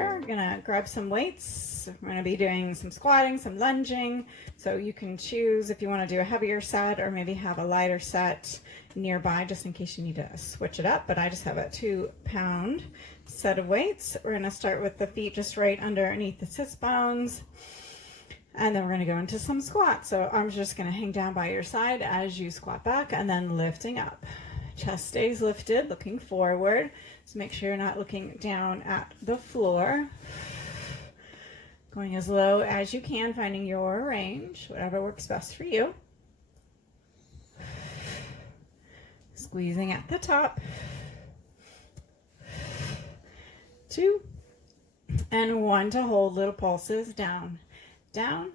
here. We're gonna grab some weights. We're gonna be doing some squatting, some lunging. So you can choose if you wanna do a heavier set or maybe have a lighter set nearby just in case you need to switch it up. But I just have a 2-pound set of weights. We're gonna start with the feet just right underneath the sits bones. And then we're going to go into some squats. So arms are just going to hang down by your side as you squat back and then lifting up. Chest stays lifted, looking forward. So make sure you're not looking down at the floor. Going as low as you can, finding your range, whatever works best for you. Squeezing at the top. 2 and 1 to hold little pulses down. Down.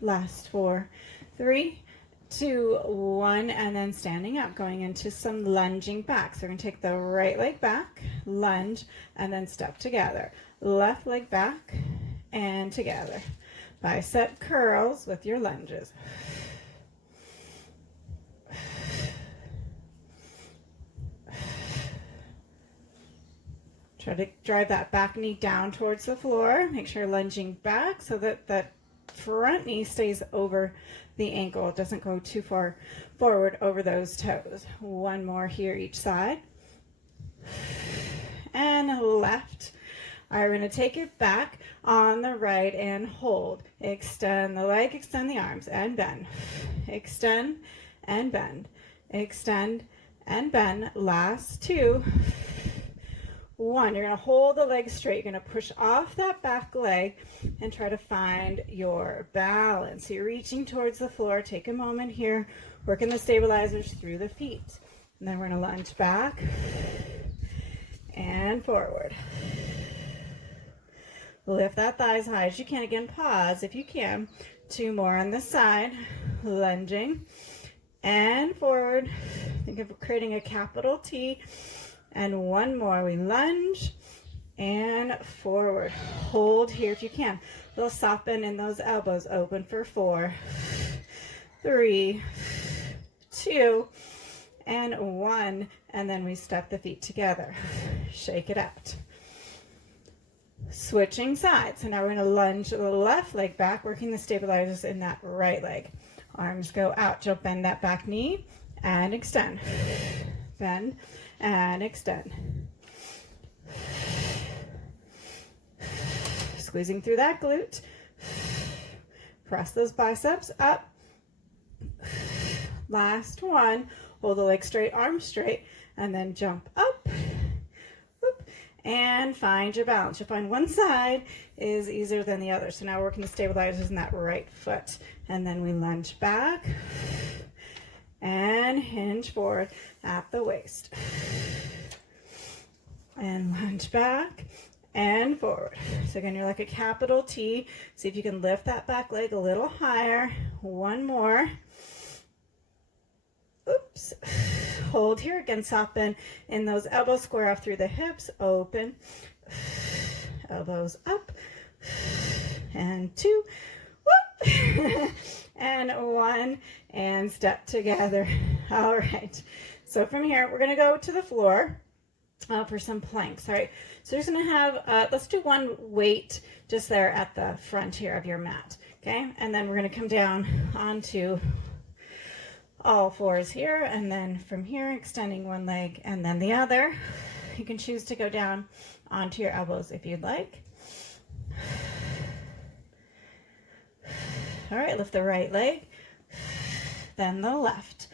Last 4, 3, 2, 1, and then standing up, going into some lunging back. So we're going to take the right leg back, lunge, and then step together. Left leg back and together. Bicep curls with your lunges. Try to drive that back knee down towards the floor. Make sure you're lunging back so that that front knee stays over the ankle. It doesn't go too far forward over those toes. 1 more here each side. And left. All right, we're going to take it back on the right and hold. Extend the leg, extend the arms, and bend. Extend and bend. Extend and bend. Last 2. 1, you're going to hold the leg straight. You're going to push off that back leg and try to find your balance. So you're reaching towards the floor. Take a moment here, working the stabilizers through the feet. And then we're going to lunge back and forward. Lift that thigh as high as you can. Again, pause if you can. 2 more on this side. Lunging and forward. Think of creating a capital T. And 1 more, we lunge and forward. Hold here if you can. A little soft bend in those elbows. Open for 4, 3, 2, and 1. And then we step the feet together. Shake it out. Switching sides. So now we're going to lunge the left leg back, working the stabilizers in that right leg. Arms go out. You'll bend that back knee and extend. Bend and extend. Squeezing through that glute. Press those biceps up. Last 1. Hold the leg straight, arms straight, and then jump up. Whoop, and find your balance. You'll find one side is easier than the other. So now we're working the stabilizers in that right foot. And then we lunge back and hinge forward at the waist. And lunge back and forward. So again, you're like a capital T. See if you can lift that back leg a little higher. 1 more. Oops. Hold here. Again, soft bend in those elbows. Square off through the hips. Open. Elbows up. And 2. Whoop. And 1. And step together. All right. So from here, we're going to go to the floor for some planks. All right. So we're just going to have, let's do 1 weight just there at the front here of your mat. Okay. And then we're going to come down onto all 4s here. And then from here, extending 1 leg and then the other. You can choose to go down onto your elbows if you'd like. All right. Lift the right leg, then the left.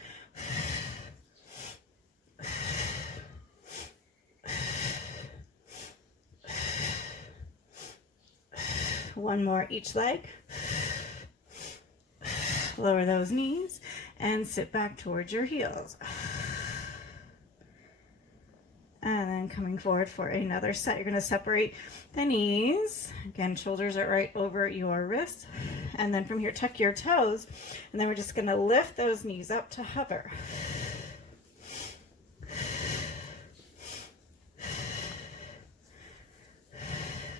1 more each leg. Lower those knees and sit back towards your heels. And then coming forward for another set. You're going to separate the knees. Again, shoulders are right over your wrists. And then from here, tuck your toes. And then we're just going to lift those knees up to hover.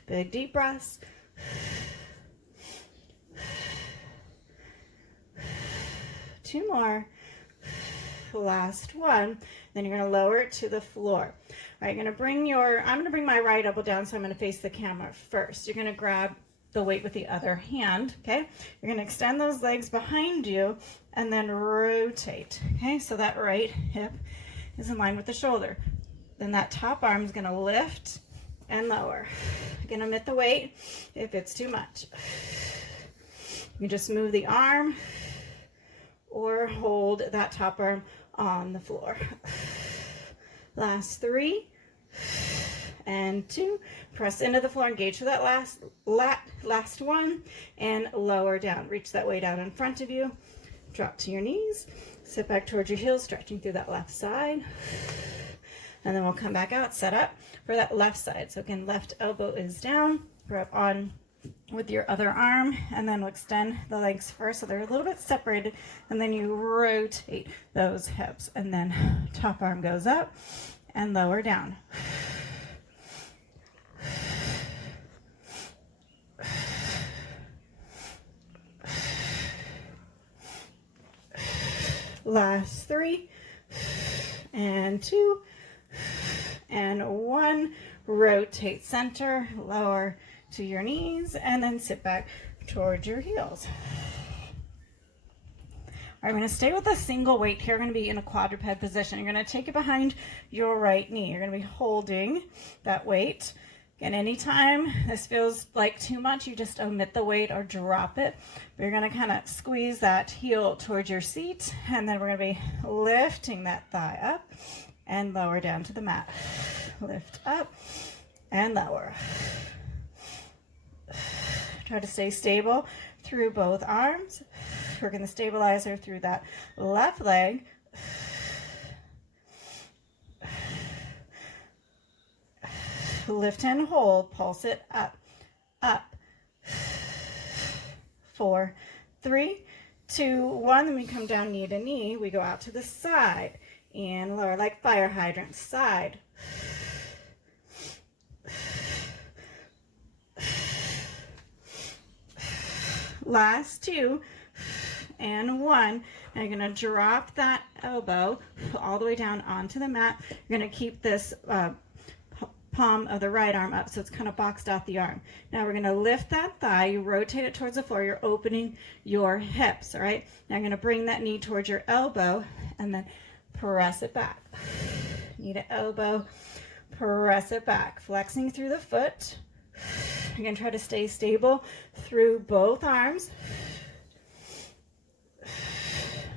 Big deep breaths. Two more. Last one. Then you're going to lower it to the floor. All right, I'm gonna bring my right elbow down, so I'm gonna face the camera first. You're gonna grab the weight with the other hand, okay? You're gonna extend those legs behind you and then rotate, okay? So that right hip is in line with the shoulder. Then that top arm is gonna lift and lower. You're gonna omit the weight if it's too much. You just move the arm or hold that top arm on the floor. Last 3 and 2. Press into the floor, engage for that last one, and lower down. Reach that weight out in front of you. Drop to your knees. Sit back towards your heels, stretching through that left side. And then we'll come back out, set up for that left side. So again, left elbow is down. Grab on with your other arm, and then we'll extend the legs first so they're a little bit separated, and then you rotate those hips, and then top arm goes up and lower down. Last 3 and 2 and 1. Rotate center, lower to your knees, and then sit back towards your heels. All right, I'm going to stay with a single weight here. We're going to be in a quadruped position. You're going to take it behind your right knee. You're going to be holding that weight. Again, anytime this feels like too much, you just omit the weight or drop it. But you're going to kind of squeeze that heel towards your seat, and then we're going to be lifting that thigh up and lower down to the mat. Lift up and lower. Try to stay stable through both arms. We're going to stabilize her through that left leg. Lift and hold, pulse it up, up. 4, 3, 2, 1. Then we come down knee to knee. We go out to the side and lower like fire hydrant. Side. Last 2 and 1. Now you're going to drop that elbow all the way down onto the mat. You're going to keep this palm of the right arm up so it's kind of boxed out the arm. Now we're going to lift that thigh. You rotate it towards the floor. You're opening your hips, all right? Now you're going to bring that knee towards your elbow and then press it back. Knee to elbow, press it back. Flexing through the foot. You're going to try to stay stable through both arms.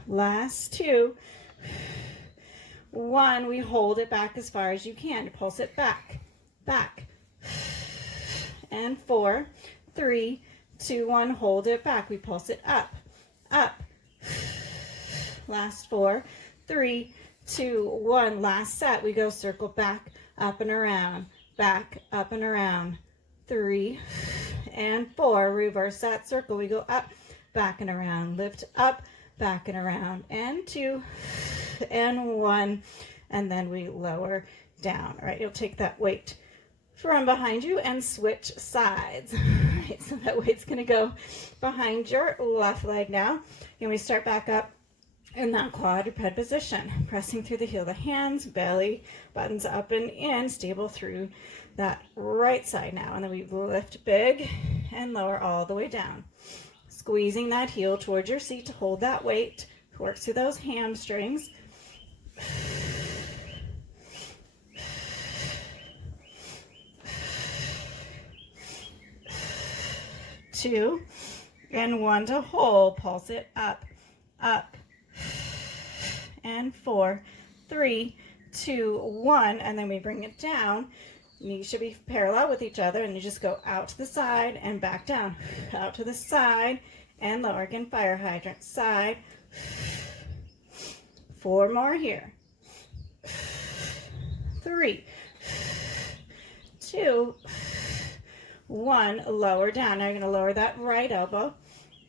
Last 2. 1, we hold it back as far as you can. Pulse it back, back. And 4, 3, 2, 1, hold it back. We pulse it up, up. Last 4, 3, 2, 1. Last set. We go circle back, up and around, back, up and around. 3 and 4. Reverse that circle. We go up, back and around. Lift up, back and around. And 2 and 1. And then we lower down. All right, you'll take that weight from behind you and switch sides. All right, so that weight's going to go behind your left leg now. And we start back up in that quadruped position, pressing through the heel of the hands, belly buttons up and in, stable through that right side now. And then we lift big and lower all the way down. Squeezing that heel towards your seat to hold that weight. Work through those hamstrings. 2 and 1 to hold. Pulse it up, up. And 4, 3, 2, 1. And then we bring it down. Knees should be parallel with each other, and you just go out to the side and back down. Out to the side and lower. Again, fire hydrant. Side. 4 more here. 3, 2, 1. Lower down. Now you're going to lower that right elbow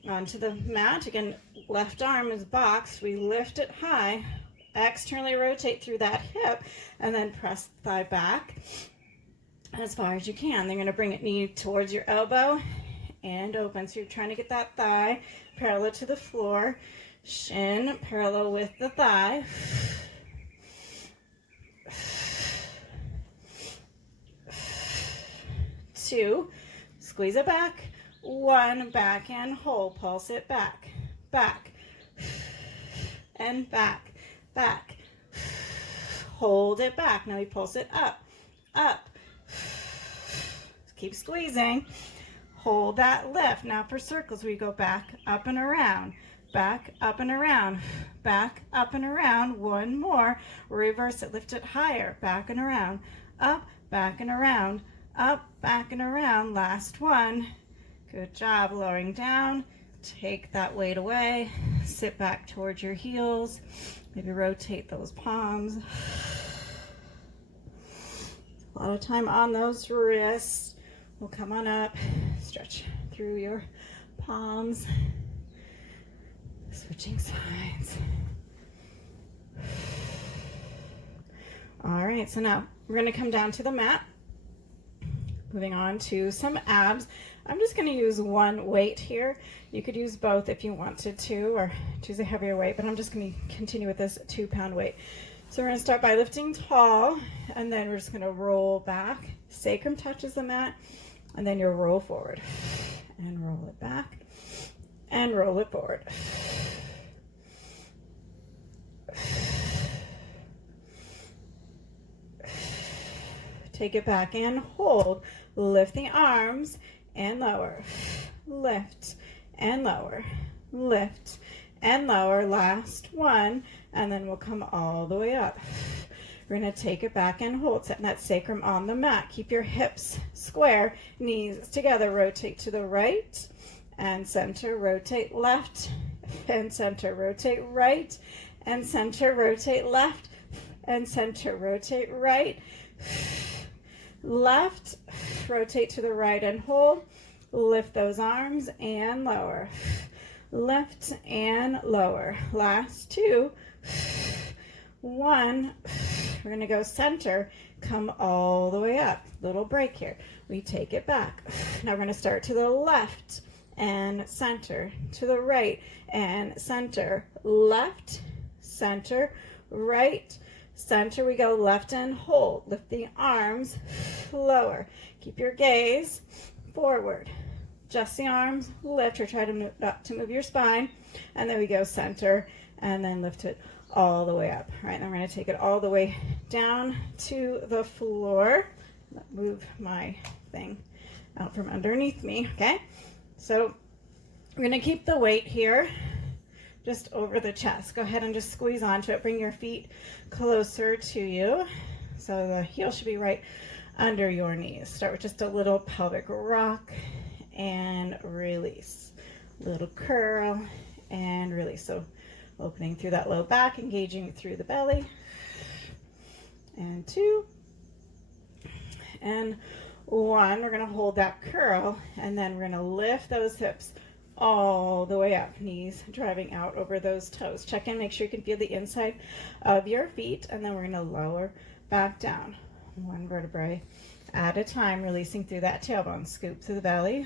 onto the mat. Again, left arm is boxed. We lift it high. Externally rotate through that hip and then press the thigh back as far as you can. They're going to bring it knee towards your elbow and open. So you're trying to get that thigh parallel to the floor. Shin parallel with the thigh. 2, squeeze it back, 1, back and hold, pulse it back, back, and back, back, hold it back. Now we pulse it up, up, keep squeezing, hold that lift. Now for circles, we go back, up and around, back, up and around, back, up and around, one more, reverse it, lift it higher, back and around, up, back and around, up, back and around, last one. Good job, lowering down, take that weight away, sit back towards your heels, maybe rotate those palms. A lot of time on those wrists. We'll come on up, stretch through your palms, switching sides. All right, so now we're gonna come down to the mat. Moving on to some abs. I'm just gonna use one weight here. You could use both if you wanted to, or choose a heavier weight, but I'm just gonna continue with this 2-pound weight. So we're gonna start by lifting tall, and then we're just gonna roll back. Sacrum touches the mat, and then you'll roll forward. And roll it back, and roll it forward. Take it back and hold. Lift the arms and lower. Lift and lower. Lift and lower. Last one, and then we'll come all the way up. We're going to take it back and hold, setting that sacrum on the mat. Keep your hips square, knees together. Rotate to the right and center. Rotate left and center. Rotate right and center. Rotate left and center. Rotate right, left, rotate to the right and hold. Lift those arms and lower. Lift and lower. Last two. 1. We're going to go center, come all the way up. Little break here. We take it back. Now we're going to start to the left and center, to the right and center, left, center, right, center. We go left and hold. Lift the arms, lower. Keep your gaze forward. Just the arms, lift, or try to move your spine. And then we go center and then lift it all the way up. All right, now we're going to take it all the way down to the floor. Move my thing out from underneath me, okay? So we're going to keep the weight here just over the chest. Go ahead and just squeeze onto it. Bring your feet closer to you. So the heel should be right under your knees. Start with just a little pelvic rock and release. Little curl and release. So opening through that low back, engaging through the belly. And 2. And 1. We're going to hold that curl, and then we're going to lift those hips all the way up. Knees driving out over those toes. Check in, make sure you can feel the inside of your feet, and then we're going to lower back down. 1 vertebrae at a time, releasing through that tailbone. Scoop through the belly.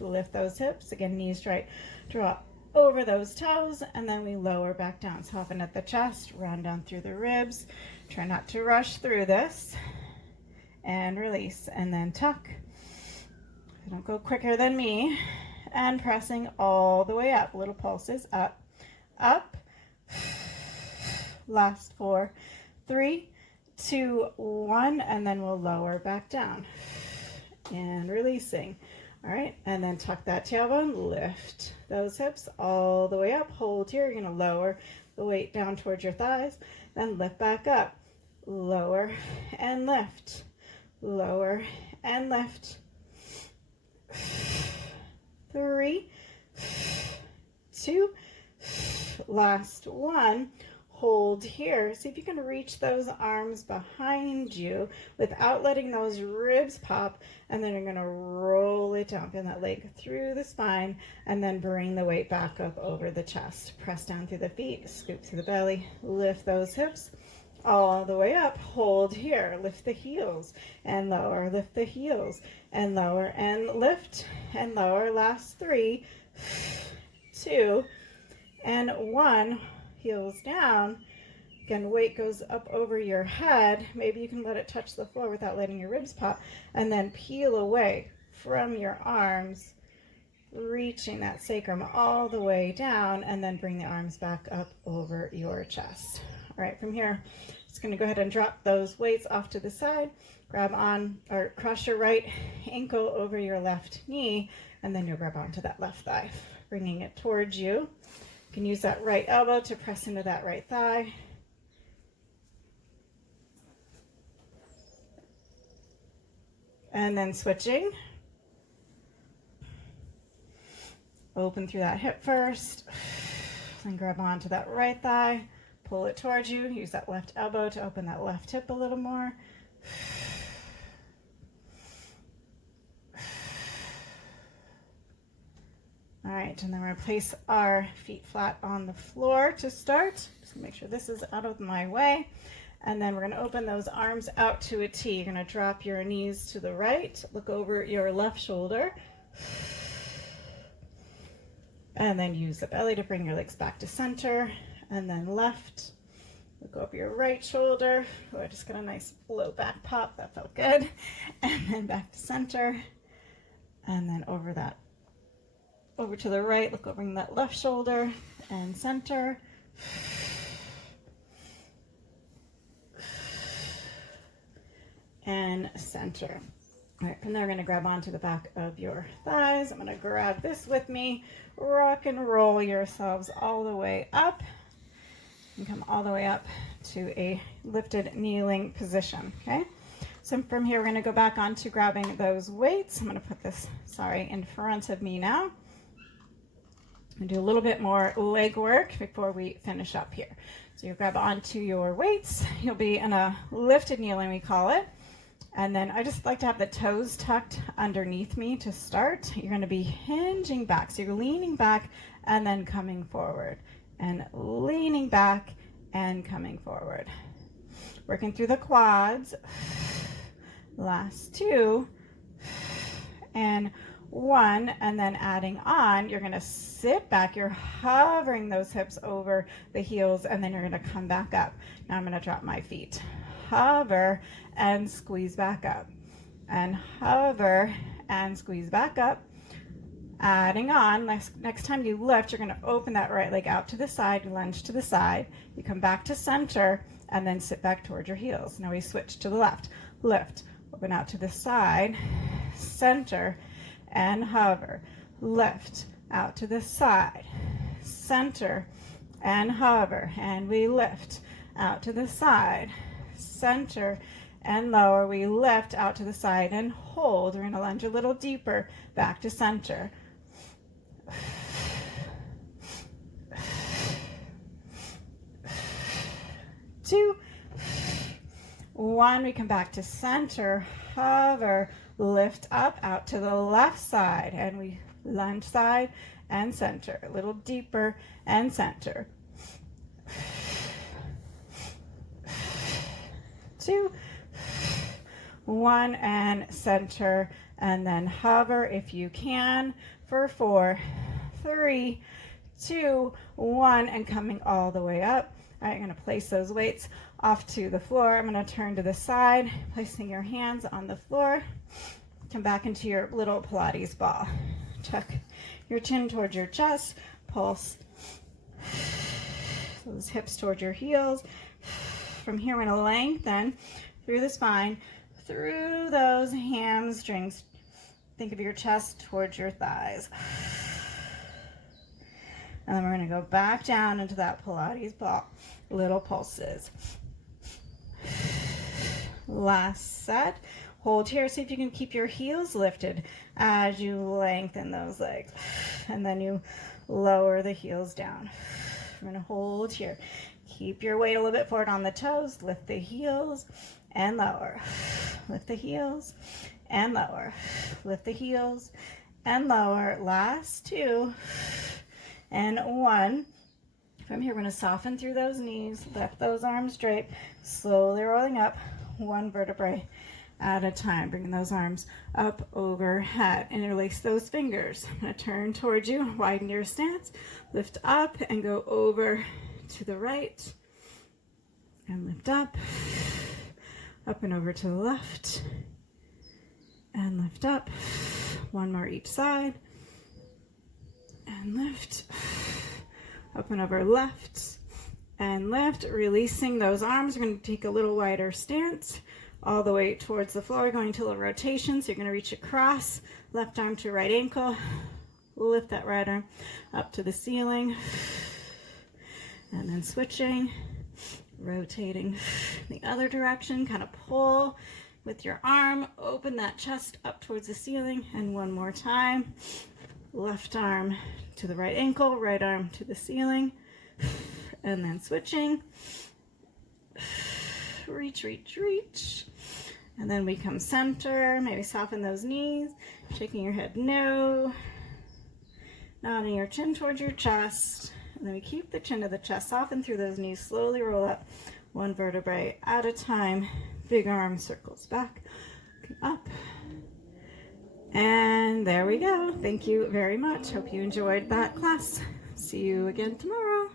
Lift those hips. Again, knees straight. Drop over those toes, and then we lower back down. Soften at the chest, round down through the ribs. Try not to rush through this. And release, and then tuck. Don't go quicker than me. And pressing all the way up. Little pulses, up, up. Last 4, 3, 2, 1, and then we'll lower back down. And releasing. All right, and then tuck that tailbone, lift those hips all the way up. Hold here. You're going to lower the weight down towards your thighs, then lift back up. Lower and lift. Lower and lift. 3, 2, last 1. Hold here. See if you can reach those arms behind you without letting those ribs pop, and then you're going to roll it down. Feel that leg through the spine, and then bring the weight back up over the chest. Press down through the feet, scoop through the belly, lift those hips all the way up. Hold here. Lift the heels and lower. Lift the heels and lower, and lift and lower. Last 3, 2, and 1. Heels down, Again, weight goes up over your head. Maybe you can let it touch the floor without letting your ribs pop, and then peel away from your arms, reaching that sacrum all the way down, and then bring the arms back up over your chest. All right, from here, just gonna go ahead and drop those weights off to the side, grab on or cross your right ankle over your left knee, and then you'll grab onto that left thigh, bringing it towards you. You can use that right elbow to press into that right thigh. And then switching. Open through that hip first, then grab onto that right thigh, pull it towards you, use that left elbow to open that left hip a little more. All right, and then we're gonna place our feet flat on the floor to start. Just make sure this is out of my way. And then we're gonna open those arms out to a T. You're gonna drop your knees to the right, look over your left shoulder, and then use the belly to bring your legs back to center, and then left, look over your right shoulder. Oh, I just got a nice low back pop, that felt good. And then back to center, and then over to the right, look over that left shoulder, and center. And center. All right, from there, we're gonna grab onto the back of your thighs. I'm gonna grab this with me, rock and roll yourselves all the way up, and come all the way up to a lifted kneeling position, okay? So from here, we're gonna go back onto grabbing those weights. I'm gonna put this, in front of me now. And do a little bit more leg work before we finish up here. So you grab onto your weights. You'll be in a lifted kneeling, we call it. And then I just like to have the toes tucked underneath me to start. You're gonna be hinging back. So you're leaning back and then coming forward. And leaning back and coming forward. Working through the quads. Last two. And one, and then adding on, you're gonna sit back, you're hovering those hips over the heels, and then you're gonna come back up. Now I'm gonna drop my feet. Hover and squeeze back up. And hover and squeeze back up. Adding on, next time you lift, you're gonna open that right leg out to the side, lunge to the side, you come back to center, and then sit back towards your heels. Now we switch to the left. Lift, open out to the side, center, and hover. Lift out to the side, center, and hover. And we lift out to the side, center, and lower. We lift out to the side and hold. We're going to lunge a little deeper back to center. 2, 1. We come back to center, hover, lift up out to the left side, and we lunge side and center, a little deeper and center. 2, 1, and center, and then hover if you can for 4, 3, 2, 1, and coming all the way up. All right, you're going to place those weights off to the floor. I'm going to turn to the side, placing your hands on the floor. Come back into your little Pilates ball. Tuck your chin towards your chest. Pulse those hips towards your heels. From here, we're going to lengthen through the spine, through those hamstrings. Think of your chest towards your thighs. And then we're going to go back down into that Pilates ball. Little pulses. Last set. Hold here. See if you can keep your heels lifted as you lengthen those legs. And then you lower the heels down. We're going to hold here. Keep your weight a little bit forward on the toes. Lift the heels and lower. Lift the heels and lower. Lift the heels and lower. Last 2 and 1. From here, we're going to soften through those knees, lift those arms straight, slowly rolling up 1 vertebrae at a time. Bringing those arms up overhead. Interlace those fingers. I'm going to turn towards you, widen your stance, lift up and go over to the right and lift up and over to the left, and lift up. One more each side, and lift up and over, left and left, releasing those arms. We're going to take a little wider stance all the way towards the floor, going to a rotation. So you're going to reach across, left arm to right ankle, lift that right arm up to the ceiling, and then switching, rotating the other direction, kind of pull with your arm, open that chest up towards the ceiling, and one more time, left arm to the right ankle, right arm to the ceiling, and then switching, reach, reach, reach, and then we come center, maybe soften those knees, shaking your head no, nodding your chin towards your chest, and then we keep the chin to the chest, soften through those knees, slowly roll up one vertebrae at a time, big arm circles back, up, and there we go. Thank you very much. Hope you enjoyed that class. See you again tomorrow.